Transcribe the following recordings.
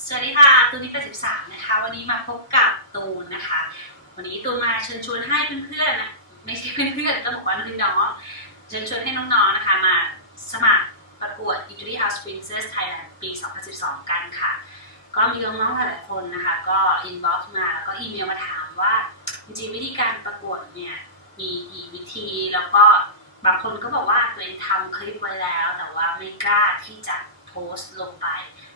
สวัสดีค่ะ ตูนนี่83นะคะ วันนี้มาพบกับตูนนะคะ วันนี้ตูนมาเชิญชวนให้เพื่อนๆนะไม่ใช่เพื่อนๆต้องบอกว่าน้องๆเชิญชวนให้น้องๆนะคะมาสมัครประกวด Eatery House Princess Thailand ปี 2012 กันค่ะ ก็มีน้องๆหลายๆคนนะคะ ก็อินบ็อกซ์มาแล้วก็อีเมลมาถามว่าจริงๆวิธีการประกวดเนี่ยมีกี่วิธีแล้วก็บางคนก็บอกว่าตัวเองทำคลิปไว้แล้ว แต่ว่าไม่กล้าที่จะ โพสต์ลงไป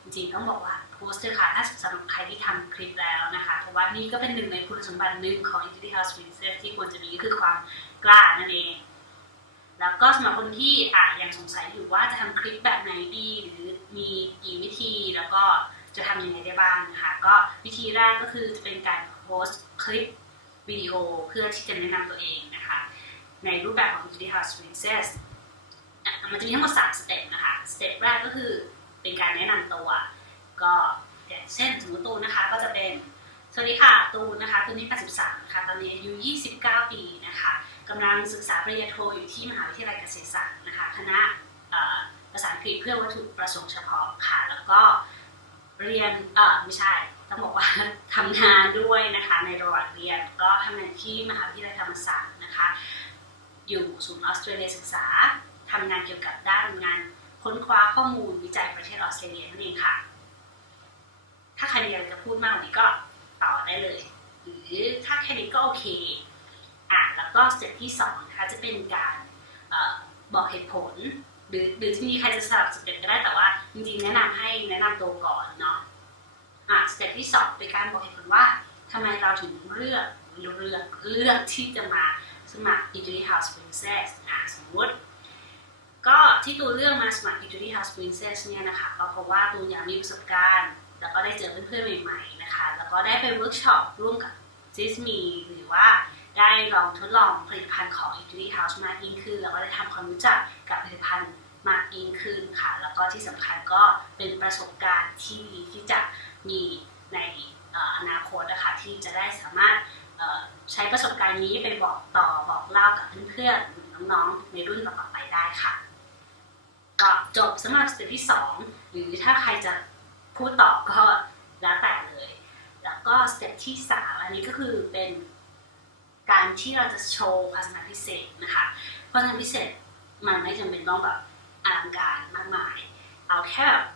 จริงๆต้องบอกว่าโพสต์เถอะค่ะถ้าสำหรับใครที่ทำคลิปแล้วนะคะ เพราะว่านี่ก็เป็นหนึ่งในคุณสมบัติหนึ่งของ Entity House Princess ที่ควรจะมีก็คือความกล้านั่นเอง แล้วก็สำหรับคนที่อะยังสงสัยอยู่ว่าจะทำคลิปแบบไหนดี หรือมีกี่วิธีแล้วก็จะทำยังไงได้บ้างนะคะก็วิธีแรกก็คือจะเป็นการโพสต์คลิปวิดีโอเพื่อที่จะแนะนำตัวเองนะคะ ในรูปแบบของ Entity House Princess อะมันจะมีทั้งหมด3สเต็ปนะคะ สเต็ปแรกก็คือ เป็นการแนะนำตัว ก็อย่างเช่นสมมติตูนนะคะก็จะเป็นสวัสดีค่ะตูนนะคะตูนนี่83นะคะตอนนี้อายุ 29 ปีนะคะกำลังศึกษาปริญญาโทอยู่ที่มหาวิทยาลัยเกษตรศาสตร์นะคะคณะภาษาอังกฤษเพื่อวัตถุประสงค์เฉพาะค่ะ แล้วก็เรียนเออไม่ใช่ต้องบอกว่าทำงานด้วยนะคะในระหว่างเรียนก็ทำงานที่มหาวิทยาลัยธรรมศาสตร์นะคะ อยู่ศูนย์ออสเตรเลียศึกษาทำงานเกี่ยวกับด้านงาน ค้นคว้าข้อมูลวิจัยประเทศออสเตรเลียนั่นเองค่ะ ถ้าใครมีอะไรจะพูดมากกว่านี้ก็ต่อได้เลย หรือถ้าแค่นี้ก็โอเค อะแล้วก็สเต็ปที่สองนะคะจะเป็นการอบอกเหตุผล หรือหรือที่มีใครจะสลับสเต็ปก็ได้แต่ว่า จริงๆแนะนำให้แนะนำตัวก่อนเนาะอะสเต็ปที่สองเป็นการบอกเหตุผลว่าทำไมเราถึงเลือกเลือกเลือกที่จะมาสมัคร Eatery House Princess อะสมมติ ก็ที่ตูนเลือกมาสมัคร Eatery House Princess เนี่ยนะคะก็เพราะว่าตูนอยากมีประสบการณ์ แล้วก็ได้เจอเพื่อนๆใหม่ๆนะคะ แล้วก็ได้ไปเวิร์กช็อปร่วมกับจิสมีหรือว่าได้ลองทดลองผลิตภัณฑ์ของ Eatery House มากยิ่งขึ้น แล้วก็ได้ทำความรู้จักกับผลิตภัณฑ์มากยิ่งขึ้นค่ะ แล้วก็ที่สำคัญก็เป็นประสบการณ์ที่ดีที่จะมีในอนาคตนะคะที่จะได้สามารถใช้ประสบการณ์นี้ไปบอกต่อบอกเล่ากับเพื่อนๆน้องๆในรุ่นต่อๆไปได้ค่ะ ก็จบสำหรับสเต็ปที่ 2 หรือถ้าใครจะพูดต่อก็แล้วแต่เลย แล้วก็สเต็ปที่ 3 อันนี้ก็คือเป็นการที่เราจะโชว์ความสามารถพิเศษนะคะความสามารถพิเศษมันไม่จำเป็นต้องแบบอลังการมากมาย เอาแค่แบบ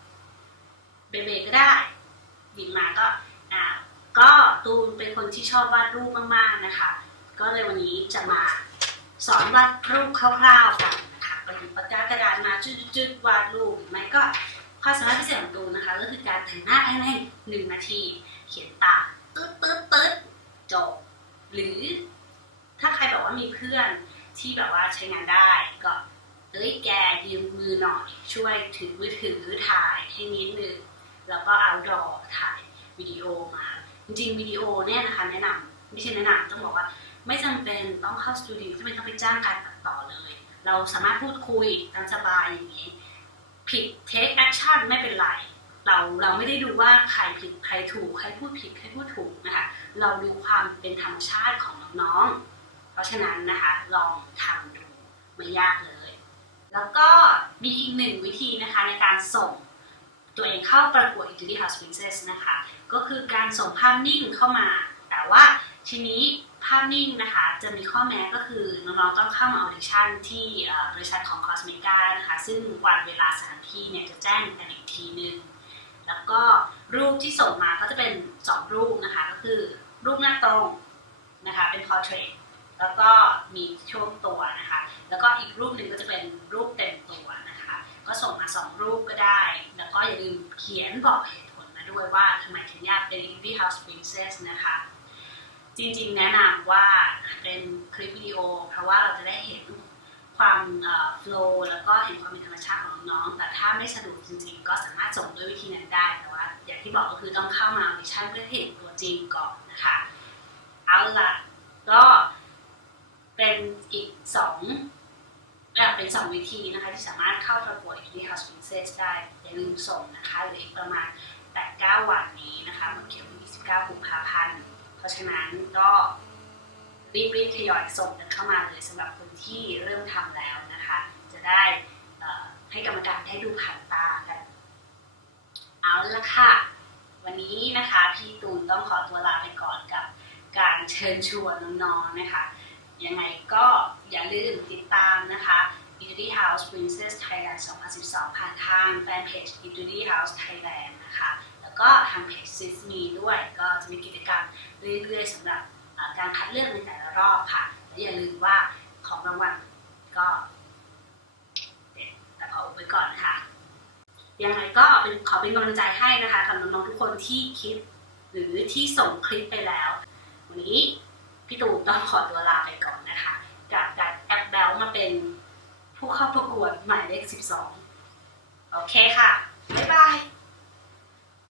เบเบก็ได้หยิบมาก็อ่าก็ตูนเป็นคนที่ชอบวาดรูปมากๆนะคะ ก็เลยวันนี้จะมาสอนวาดรูปคร่าวๆกันนะ ปากกากระดาษมาจุดๆวาดรูปหรือไม่ก็ความสามารถพิเศษของตูนนะคะ ก็คือการแต่งหน้าภายในหนึ่งนาที เขียนตาตึ๊ดตึ๊ดตึ๊ดจบ หรือถ้าใครแบบว่ามีเพื่อนที่แบบว่าใช้งานได้ก็เอ้ยแกยืมมือหน่อยช่วยถือมือถือถ่ายให้นิดนึงแล้วก็เอาดอถ่ายวิดีโอมา จริงวิดีโอเนี่ยนะคะแนะนำไม่ใช่แนะนำต้องบอกว่า ไม่จำเป็นต้องเข้าสตูดิโอไม่ต้องไปจ้างการตัดต่อเลย เราสามารถพูดคุยตามสบายอย่างนี้ ผิดเทคแอคชั่นไม่เป็นไร เราเราไม่ได้ดูว่าใครผิดใครถูก ใครพูดผิดใครพูดถูกนะคะ เราดูความเป็นธรรมชาติของน้องๆ เพราะฉะนั้นนะคะลองทำดูไม่ยากเลย แล้วก็มีอีกหนึ่งวิธีนะคะในการส่งตัวเองเข้าประกวด Eatery House Princess นะคะ ก็คือการส่งภาพนิ่งเข้ามา แต่ว่าทีนี้าพนิ่งนะคะจะมีข้อแม้ก็คือน้องๆต้องเข้ามาออดิชั่นที่บริษัทของ Cosmica นะคะซึ่งวันเวลาสถานที่เนี่ยจะแจ้งกันอีกทีนึง แล้วก็รูปที่ส่งมาก็จะเป็น 2 รูปนะคะก็คือรูปหน้าตรงนะคะเป็น portrait แล้วก็มีช่วงตัวนะคะ แล้วก็อีกรูปหนึ่งก็จะเป็นรูปเต็มตัวนะคะ ก็ส่งมา 2 รูปก็ได้ แล้วก็อย่าลืมเขียนบอกเหตุผลมาด้วยว่าทำไมถึงอยากเป็น Indie House Princess นะ จริงๆ แนะนำว่าเป็นคลิปวิดีโอ เพราะว่าเราจะได้เห็นความโฟล์แล้วก็เห็นความเป็นธรรมชาติของน้องๆแต่ถ้าไม่สะดวกจริงๆ ก็สามารถส่งด้วยวิธีนั้นได้ แต่ว่าอย่างที่บอกก็คือต้องเข้ามาออดิชั่นเพื่อเห็นตัวจริงก่อนนะคะ เอาละก็เป็นอีกสองเอ่อเป็นสองวิธีนะคะที่สามารถเข้าประกวด Equity House Princess ได้อย่าลืมส่งนะคะเหลืออีกประมาณ8-9วันนี้นะคะหมดเขตวันที่29กุมภาพันธ์ เพราะฉะนั้นก็รีบๆทยอยส่งกันเข้ามาเลยสำหรับคนที่เริ่มทำแล้วนะคะ จะได้ให้กรรมการได้ดูผ่านตากัน เอาละค่ะ วันนี้นะคะพี่ตูนต้องขอตัวลาไปก่อนกับการเชิญชวนน้องๆนะคะ ยังไงก็อย่าลืมติดตามนะคะ Beauty House Princess Thailand 2012 ผ่านทางแฟนเพจ Beauty House Thailand นะคะ ก็ทางเพจ s i s m e ด้วย ก็จะมีกิจกรรมเรื่อยๆสำหรับการคัดเลือกในแต่ละรอบค่ะ และอย่าลืมว่าของรางวัลก็เด็ดแต่ขออุบไว้ก่อนนะคะยังไงก็เป็นขอเป็นกำลังใจให้นะคะกับน้องๆทุกคนที่คิดหรือที่ส่งคลิปไปแล้ว วันนี้พี่ตูนต้องขอตัวลาไปก่อนนะคะกับการแอปแบลมาเป็นผู้เข้าประกวดหมายเลข 12 โอเคค่ะ บ๊ายบาย